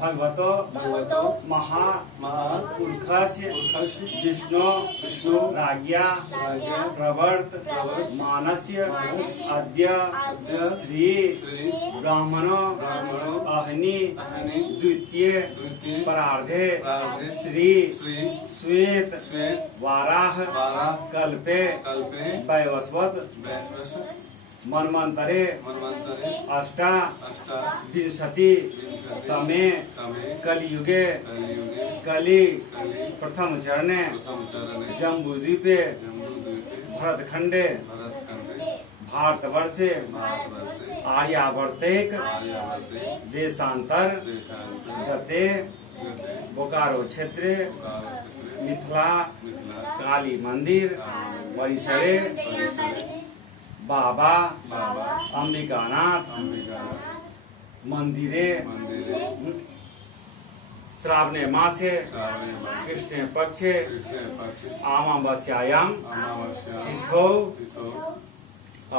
भगवतो भगवतो महापुरुषस्य विष्णु राज्ञा प्रवर्त मानस्य अद्य श्री ब्राह्मणो अहनि द्वितीय परार्धे श्री श्वेत वाराह कल्पे वैवस्वत मन्वन्तरे अष्टाविंशति तमे कलियुगे कलि प्रथम चरणे जम्बूद्वीपे भरतखंडे भारतवर्षे आर्यावर्तेक देशांतर गते बोकारो क्षेत्रे मिथिला काली मंदिर परिसरे बाबा अंबिकानाथ मंदिरे श्रावणे मासे कृष्णे पक्षे अमावास्यायां तिथौ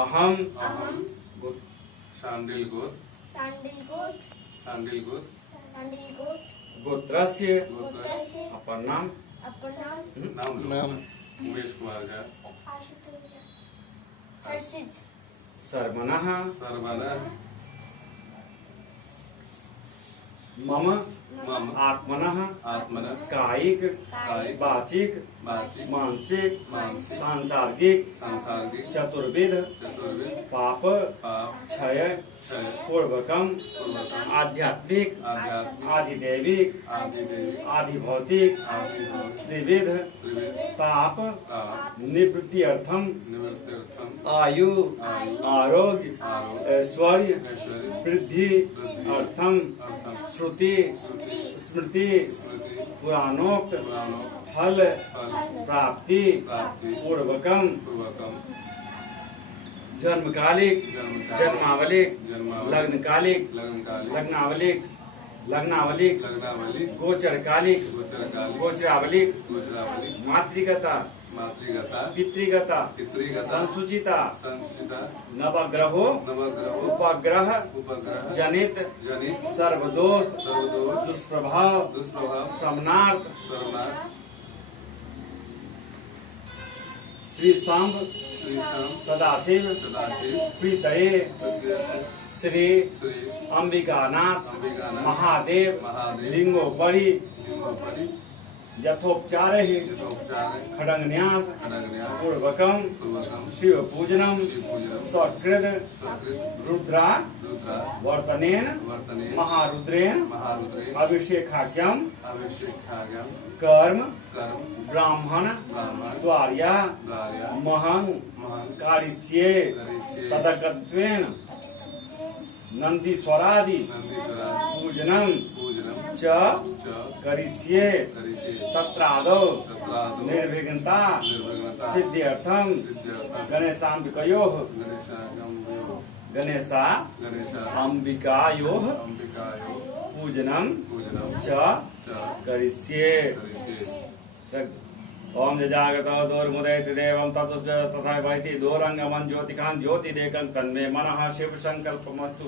अहम गोत्रस्य अपन नाम उमेश कुमार झा सर्वनः मम आत्मनः कायिक वाचिक मानसिक सांसर्गिक चतुर्विध पाप क्षय पूर्वकम आध्यात्मिक आधिदैविक आधिभौतिक त्रिविध ताप निवृत्ति अर्थम आयु आरोग्य ऐश्वर्य वृद्धि अर्थम श्रुति स्मृति पुराणोक्त फल प्राप्ति पूर्वकम जन्मकालिक जन्मावलिक लग्नकालिक लग्नावलिक गोचरकालिक गोचरावलिक मातृगता पितृगता संसूचिता नवग्रहो उपग्रह जनित सर्वदोष दुष्प्रभाव शमनार्थ श्री सांब सदाशिव प्रीतये श्री अंबिकानाथ महादेव लिंगोपरि यथोपचार खडंगन्यास पूर्वकम शिव पूजनम सकृत रुद्रा वर्तनेन महारुद्रेण अभिषेकाख्यम कर्म ब्राह्मण द्वार्या महं कारिष्ये तदकत्वेन नंदीश्वरादि पूजनम च करिष्ये तत्रादौ निर्विघ्नता सिद्ध्यर्थम गणेशांबिकयोः पूजनम च करिष्ये। ओम जजागतो दोर्मुदयति देवं तथा वैति दोरंगमं ज्योतिकां ज्योतिरेकं तन्मे मनः शिव संकल्पमस्तु।